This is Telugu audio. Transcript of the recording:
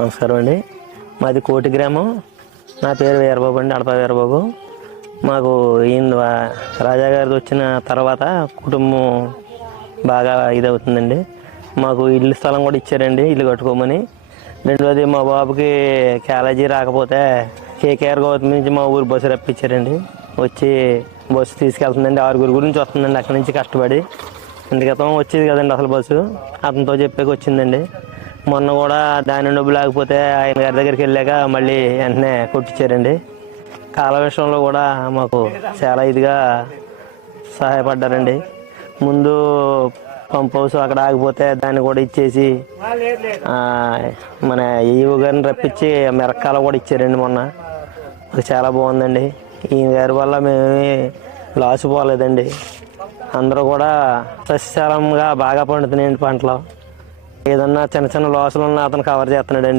నమస్కారం అండి. మాది కోటి గ్రామం. నా పేరు వీరబాబు అండి, అడప వీరబాబు. మాకు ఈయన రాజా గారిది వచ్చిన తర్వాత కుటుంబం బాగా ఇదవుతుందండి. మాకు ఇల్లు స్థలం కూడా ఇచ్చారండి, ఇల్లు కట్టుకోమని. రెండోది మా బాబుకి కాలేజీ రాకపోతే కేకేఆర్ గౌతమ్ నుంచి మా ఊరు బస్సు రప్పించారండి. వచ్చి బస్సు తీసుకెళ్తుందండి. 6 గురించి వస్తుందండి అక్కడి నుంచి కష్టపడి. ఇంత క్రితం వచ్చేది కదండి అసలు బస్సు, అతనితో చెప్పాక వచ్చిందండి. మొన్న కూడా దాని డబ్బు లేకపోతే ఆయన గారి దగ్గరికి వెళ్ళాక మళ్ళీ వెంటనే కొట్టించారండి. కాల విషయంలో కూడా మాకు చాలా ఇదిగా సహాయపడ్డారండి. ముందు పంప్ హౌస్ అక్కడ ఆగిపోతే దాన్ని కూడా ఇచ్చేసి మన ఈవో గారిని రప్పించి మెరక్కాల కూడా ఇచ్చారండి మొన్న. అది చాలా బాగుందండి. ఈయన గారి వల్ల మేమేమి లాస్ పోలేదండి. అందరూ కూడా సస్యశాలంగా బాగా పండుతున్నాయండి పంటలు. ఏదన్నా చిన్న చిన్న లాసులు ఉన్నా అతను కవర్ చేస్తున్నాడండి.